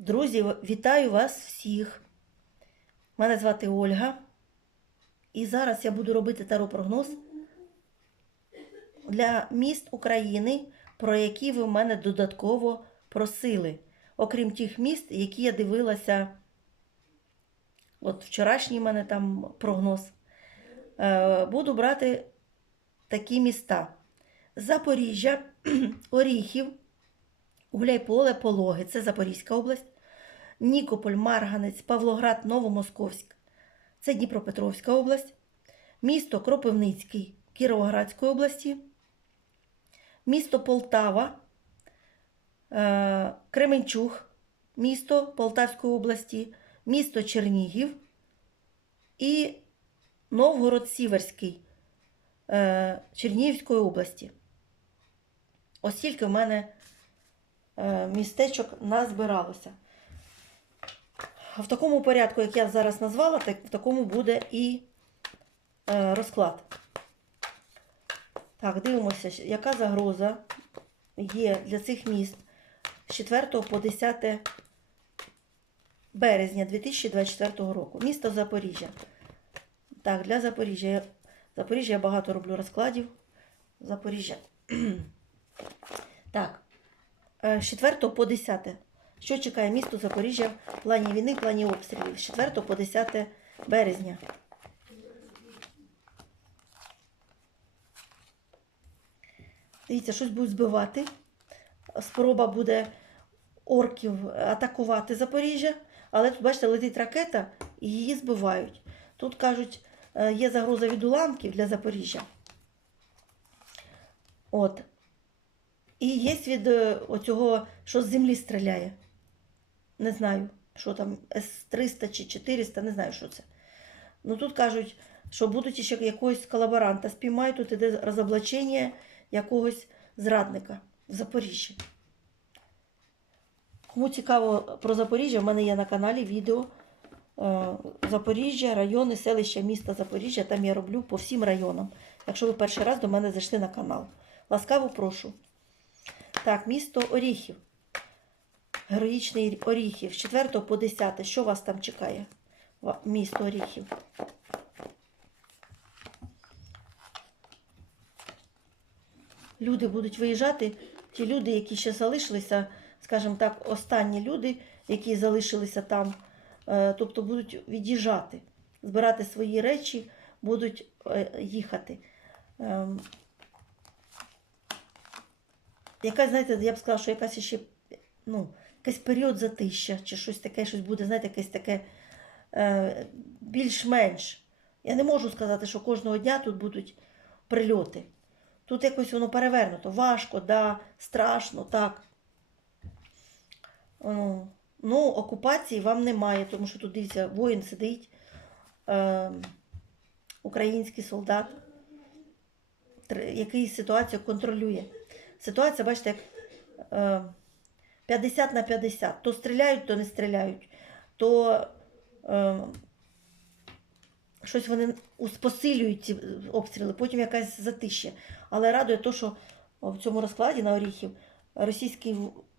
Друзі, вітаю вас всіх. Мене звати Ольга. І зараз я буду робити таро-прогноз для міст України, про які ви в мене додатково просили. Окрім тих міст, які я дивилася. От вчорашній в мене там прогноз. Е, Буду брати такі міста: Запоріжжя, Оріхів, Гуляйполе, Пологи, це Запорізька область, Нікополь, Марганець, Павлоград, Новомосковськ, це Дніпропетровська область, місто Кропивницький Кіровоградської області, місто Полтава, е, Кременчуг, місто Полтавської області, місто Чернігів і Новгород Сіверський е, Чернігівської області. Ось тільки в мене містечок назбиралося. В такому порядку, як я зараз назвала, так в такому буде і е, розклад. Так, дивимося, яка загроза є для цих міст з 4 по 10 березня 2024 року. Місто Запоріжжя. Так, для Запоріжжя. Запоріжжя я багато роблю розкладів. Запоріжжя. Так. Е, З 4 по 10. Що чекає місто Запоріжжя в плані війни, в плані обстрілів? З 4 по 10 березня. Дивіться, щось будуть збивати. Спроба буде орків атакувати Запоріжжя, але тут, бачите, летить ракета і її збивають. Тут кажуть, е, є загроза від уламків для Запоріжжя. От. І є від е, оцього, що з землі стріляє. Не знаю, що там, С-300 чи 400, не знаю, що це. Ну тут кажуть, що будуть ще якогось колаборанта спіймають, тут іде розоблачення якогось зрадника в Запоріжжі. Кому цікаво про Запоріжжя, в мене є на каналі відео е, Запоріжжя, райони, селища міста Запоріжжя. Там я роблю по всім районам. Якщо ви перший раз до мене зайшли на канал. Ласкаво прошу. Так, місто Оріхів. Героїчний Оріхів. З 4 по 10. Що вас там чекає? Місто Оріхів. Люди будуть виїжджати. Ті люди, які ще залишилися, скажімо так, останні люди, які залишилися там, е, тобто будуть від'їжджати, збирати свої речі, будуть е, їхати. Якась, знаєте, я б сказала, що якась ще, ну, якийсь період затища, чи щось таке, щось буде, знаєте, якесь таке е, більш-менш. Я не можу сказати, що кожного дня тут будуть прильоти. Тут якось воно перевернуто. Важко, да, страшно, так. Ну, ну, окупації вам немає, тому що тут, дивіться, воїн сидить, е, український солдат, який ситуацію контролює. Ситуація, бачите, як е, 50 на 50. То стріляють, то не стріляють, то е, щось вони посилюють ці обстріли, потім якась затища. Але радує те, що в цьому розкладі на Оріхів російський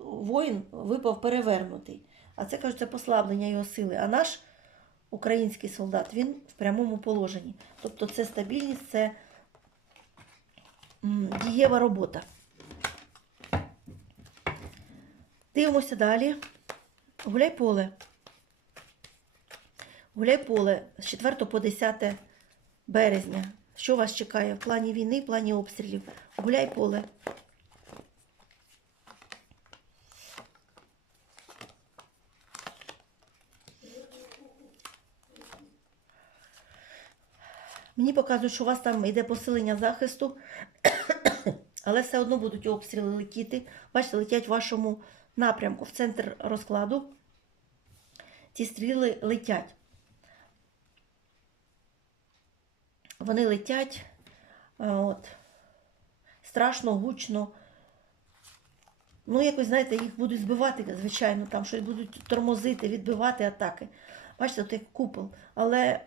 воїн випав перевернутий. А це кажуть, це послаблення його сили. А наш український солдат він в прямому положенні. Тобто це стабільність, це дієва робота. Дивимося далі. Гуляй поле. Гуляй поле з 4 по 10 березня. Що вас чекає в плані війни, в плані обстрілів? Гуляй поле. Мені показують, що у вас там йде посилення захисту, але все одно будуть обстріли летіти. Бачите, летять в вашому напрямку, в центр розкладу. Ці стріли летять. Вони летять е, от, страшно, гучно. Ну, якось, знаєте, їх будуть збивати, звичайно, там щось будуть тормозити, відбивати атаки. Бачите, от як купол. Але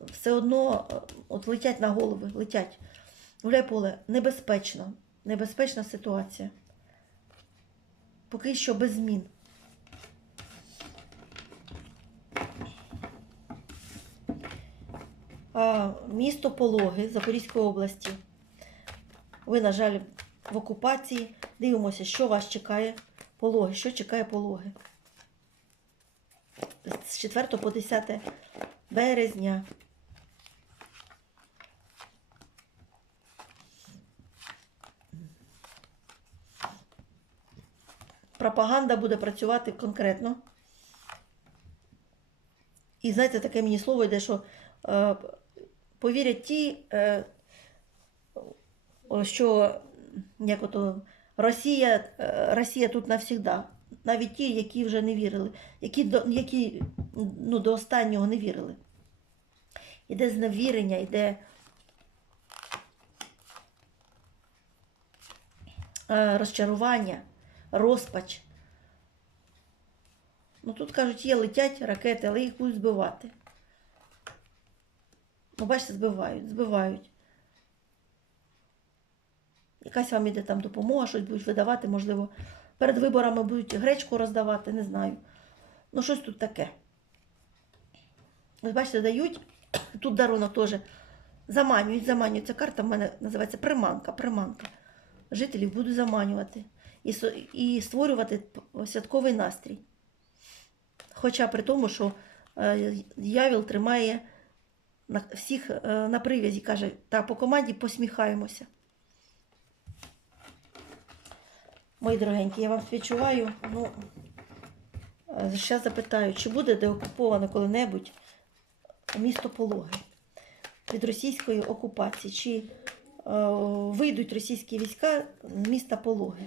все одно е, от летять на голови, летять. Гуляй поле, небезпечно. Небезпечна ситуація поки що без змін. Місто Пологи Запорізької області. Ви, на жаль, в окупації. Дивимося, що вас чекає пологи, що чекає пологи. З 4 по 10 березня. Пропаганда буде працювати конкретно. І знаєте, таке мені слово йде, що е, повірять ті, е, що як ото, Росія, е, Росія тут навсігда. Навіть ті, які вже не вірили, які до, які, ну, до останнього не вірили. Іде зневірення, йде е, розчарування, розпач. Ну тут кажуть, є летять ракети, але їх будуть збивати. Ну, бачите, збивають, збивають. Якась вам іде там допомога, щось будуть видавати, можливо, перед виборами будуть гречку роздавати, не знаю. Ну, щось тут таке. Ось бачите, дають, тут дарунок теж заманюють, заманюють. Ця карта в мене називається приманка, приманка. Жителів буду заманювати і, створювати святковий настрій. Хоча при тому, що е, Явіл тримає всіх е, на прив'язі, каже, та по команді посміхаємося. Мої дорогенькі, я вам співчуваю. Ну, зараз запитаю, чи буде деокуповане коли-небудь місто Пологи від російської окупації, чи е, вийдуть російські війська з міста Пологи?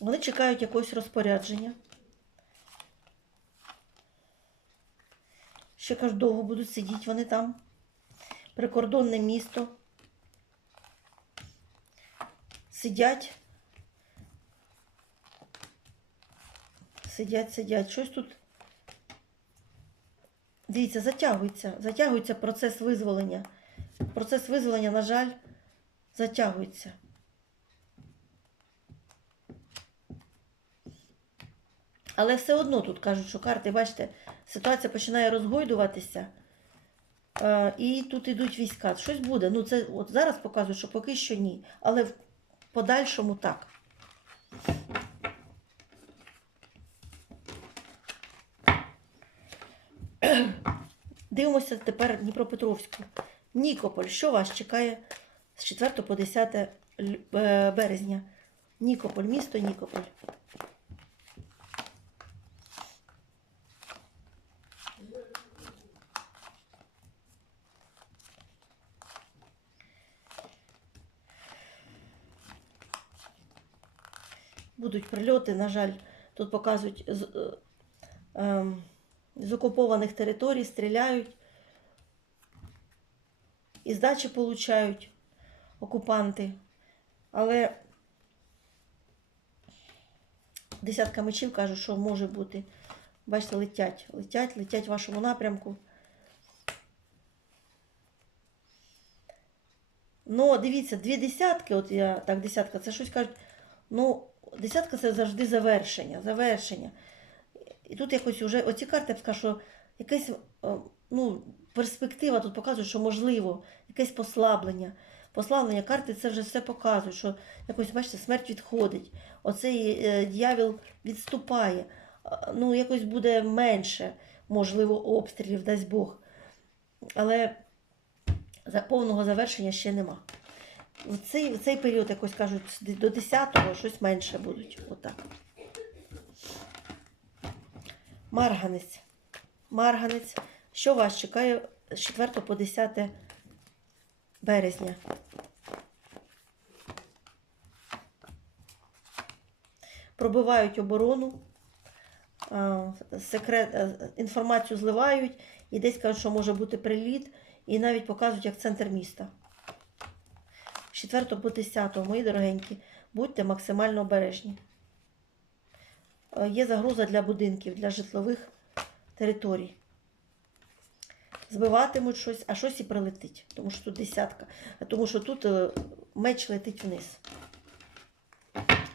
Вони чекають якогось розпорядження. Ще кажуть, довго будуть сидіти вони там. Прикордонне місто. Сидять. Сидять, сидять. Щось тут. Дивіться, затягується. Затягується процес визволення. Процес визволення, на жаль, затягується. Але все одно тут кажуть, що карти, бачите, ситуація починає розгойдуватися. Е, і тут йдуть війська. Щось буде. Ну, це от зараз показують, що поки що ні. Але в подальшому так. Дивимося тепер Дніпропетровську. Нікополь. Що вас чекає з 4 по 10 е, березня? Нікополь, місто Нікополь. Будуть прильоти, на жаль, тут показують з, е, ем, з окупованих територій, стріляють. І здачі получають окупанти. Але десятка мечів кажуть, що може бути. Бачите, летять, летять, летять в вашому напрямку. Ну, дивіться, дві десятки, от я так, десятка, це щось кажуть. Ну, десятка це завжди завершення, завершення. І тут якось уже, оці карти я б скажу, що якась е, ну, перспектива тут показує, що можливо, якесь послаблення. Послаблення карти це вже все показує, що якось, бачите, смерть відходить. Оцей е, дьявіл відступає. Ну, якось буде менше, можливо, обстрілів, дасть Бог. Але за повного завершення ще нема. В цей, в цей період, якось кажуть, до 10-го щось менше будуть. Отак. Марганець. Марганець. Що вас чекає з 4 по 10 березня? Пробивають оборону, секрет, інформацію зливають, і десь кажуть, що може бути приліт, і навіть показують як центр міста. З 4 по 10, мої дорогенькі, будьте максимально обережні. Е, Є загроза для будинків, для житлових територій. Збиватимуть щось, а щось і прилетить. Тому що тут десятка. Тому що тут е, меч летить вниз.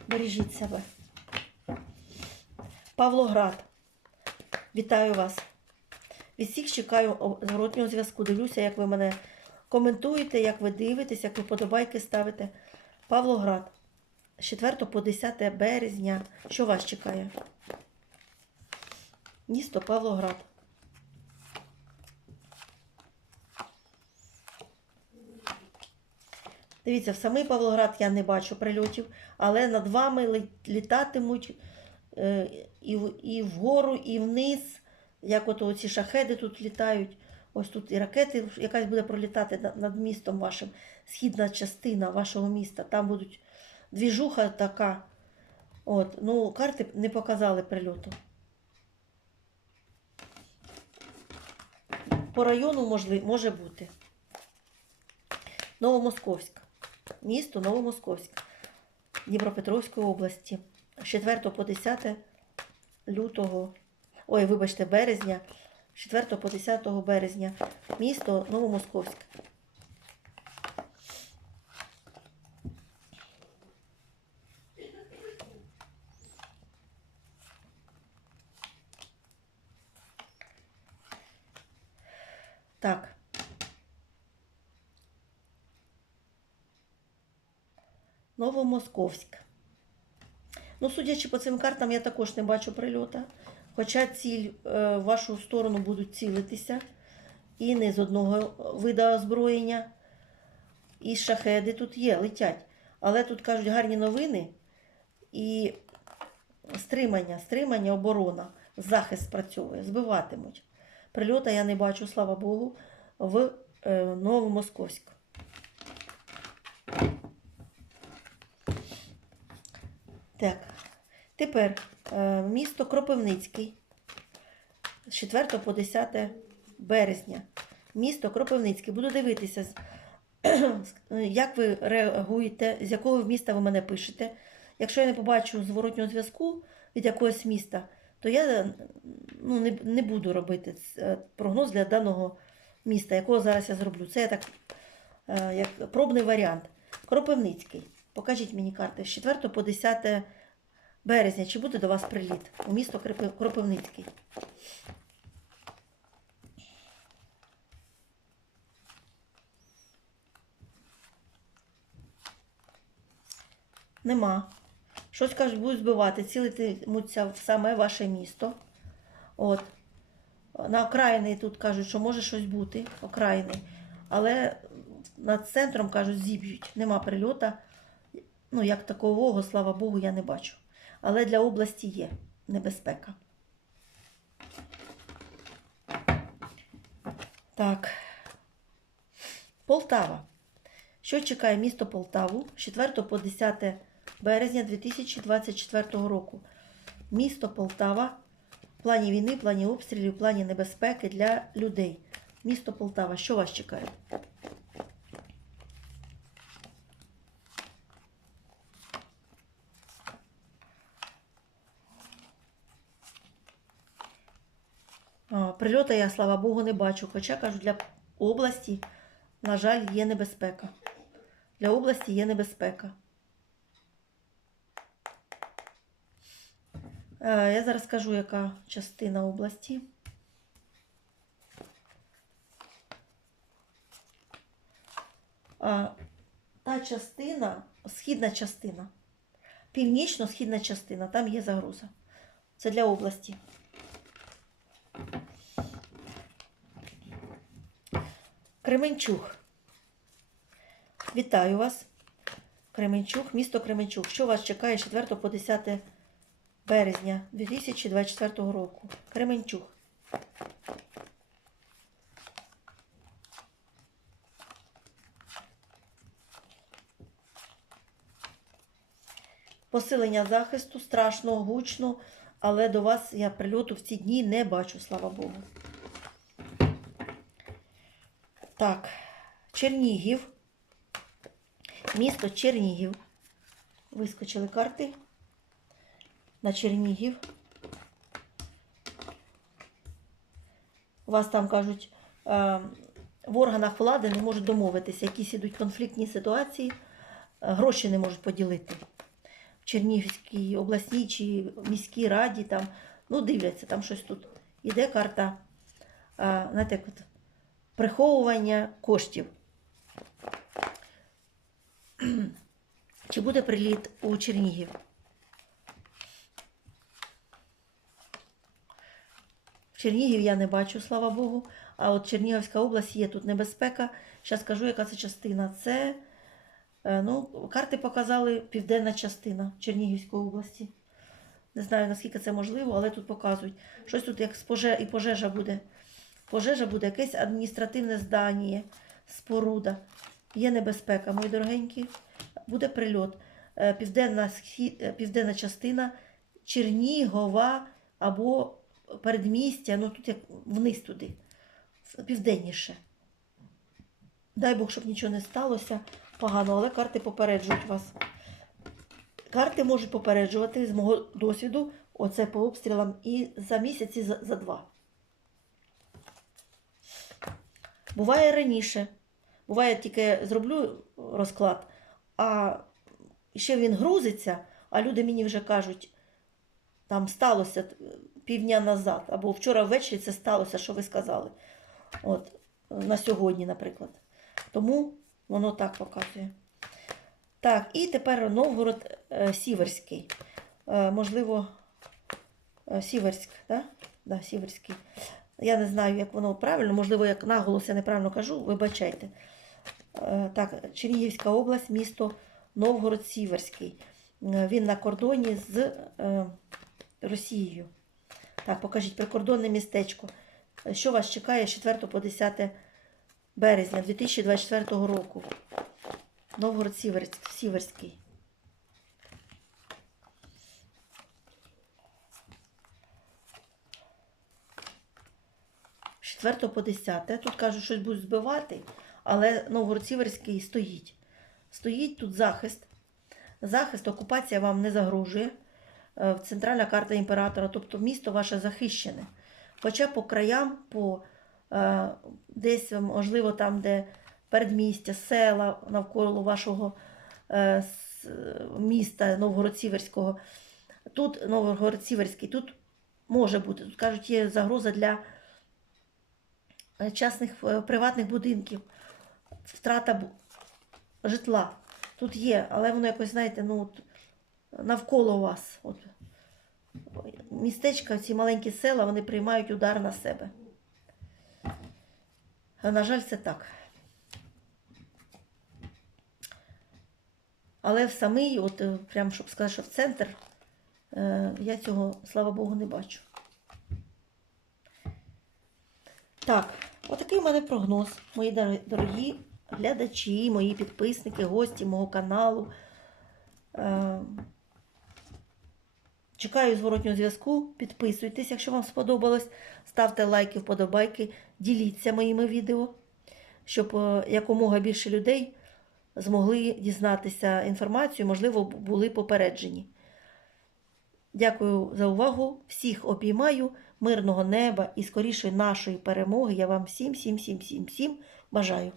Бережіть себе. Павлоград. Вітаю вас. Від всіх чекаю зворотнього зв'язку. Дивлюся, як ви мене коментуєте, як ви дивитесь, як ви подобайки ставите. Павлоград. З 4 по 10 березня. Що вас чекає? Місто Павлоград. Дивіться, в самий Павлоград я не бачу прильотів, але над вами літатимуть е, і, і вгору, і вниз, як от ці шахеди тут літають. Ось тут і ракети якась буде пролітати над містом вашим, східна частина вашого міста. Там будуть двіжуха така. От, ну, карти не показали прильоту. По району можли, може бути. Новомосковськ. Місто Новомосковськ Дніпропетровської області. З 4 по 10 лютого, ой, вибачте, березня, 4 по 10 березня. Місто Новомосковськ. Так. Новомосковськ. Ну, судячи по цим картам, я також не бачу прильота. Хоча ціль е, в вашу сторону будуть цілитися. І не з одного вида озброєння. І шахеди тут є, летять. Але тут кажуть гарні новини і стримання, стримання, оборона, захист спрацьовує, збиватимуть. Прильота я не бачу, слава Богу, в е, Так, тепер е, місто Кропивницький з 4 по 10 березня. Місто Кропивницький. Буду дивитися, як ви реагуєте, з якого міста ви мене пишете. Якщо я не побачу зворотнього зв'язку від якогось міста, то я е, ну, не, не буду робити е, прогноз для даного міста, якого зараз я зроблю. Це я так, е, як пробний варіант. Кропивницький. Покажіть мені карти з 4 по 10 березня. Чи буде до вас приліт у місто Кропивницький? Нема. Щось кажуть, будуть збивати, цілитимуться в саме ваше місто. От. На окраїни тут кажуть, що може щось бути, окраїни. Але над центром кажуть, зіб'ють. Нема прильота. Ну, як такового, слава Богу, я не бачу. Але для області є небезпека. Так. Полтава. Що чекає місто Полтаву з 4 по 10 березня 2024 року? Місто Полтава в плані війни, в плані обстрілів, в плані небезпеки для людей. Місто Полтава, що вас чекає? А, Прильота я, слава Богу, не бачу. Хоча кажу, для області, на жаль, є небезпека. Для області є небезпека. Е, Я зараз скажу, яка частина області. Та частина, східна частина, північно-східна частина, там є загроза. Це для області. Кременчуг. Вітаю вас. Кременчуг, місто Кременчуг. Що вас чекає з 4 по 10 березня 2024 року? Кременчуг. Посилення захисту страшно, гучно, але до вас я прильоту в ці дні не бачу, слава Богу. Так, Чернігів. Місто Чернігів. Вискочили карти на Чернігів. У вас там кажуть, е, в органах влади не можуть домовитися, якісь ідуть конфліктні ситуації, е, гроші не можуть поділити. В Чернігівській обласній чи міській раді, там, ну, дивляться, там щось тут. Іде карта, а, знаєте, як от, приховування коштів. Чи буде приліт у Чернігів? В Чернігів я не бачу, слава Богу. А от Чернігівська область є тут небезпека. Зараз скажу, яка це частина. Це е, ну, карти показали південна частина Чернігівської області. Не знаю, наскільки це можливо, але тут показують. Щось тут як і пожежа буде. Пожежа буде якесь адміністративне здання, споруда. Є небезпека, мої дорогенькі. Буде прильот. Е, Південна, схід... е, південна частина Чернігова або передмістя, ну тут як вниз туди, південніше. Дай Бог, щоб нічого не сталося погано, але карти попереджують вас. Карти можуть попереджувати з мого досвіду, оце по обстрілам, і за місяць, і за, за два. Буває раніше. Буває, тільки зроблю розклад, а ще він грузиться, а люди мені вже кажуть, там сталося півдня назад, або вчора ввечері це сталося, що ви сказали. От, на сьогодні, наприклад. Тому воно так показує. Так, і тепер Новгород е, Сіверський. Е, можливо, е, Сіверськ, да? Да, Сіверський. Я не знаю, як воно правильно, можливо, як наголос я неправильно кажу, вибачайте. Е, так, Чернігівська область, місто Новгород Сіверський. Е, Він на кордоні з е, Росією. Так, покажіть прикордонне містечко. Що вас чекає з 4 по 10 березня 2024 року? Новгород Сіверськ- Сіверський. 4 по 10. Тут кажуть, щось будуть збивати, але Новгород Сіверський стоїть. Стоїть тут захист. Захист, окупація вам не загрожує. Е, Центральна карта імператора, тобто місто ваше захищене. Хоча по краям, по е, десь, можливо, там, де передмістя, села навколо вашого е, міста Новгород-Сіверського. Тут Новгород-Сіверський, тут може бути, тут кажуть, є загроза для частних е, приватних будинків, втрата житла. Тут є, але воно якось, знаєте, ну, от, навколо вас. От. Містечка, ці маленькі села, вони приймають удар на себе. А, На жаль, це так. Але в самий, от е, прям щоб сказати, що в центр, е, я цього, слава Богу, не бачу. Так, отакий у мене прогноз, мої дорогі глядачі, мої підписники, гості мого каналу. Е, Чекаю зворотнього зв'язку. Підписуйтесь, якщо вам сподобалось. Ставте лайки, вподобайки, діліться моїми відео, щоб е, якомога більше людей змогли дізнатися інформацію, можливо, були попереджені. Дякую за увагу. Всіх обіймаю, мирного неба і скорішої нашої перемоги. Я вам всім, всім, всім, всім, всім бажаю.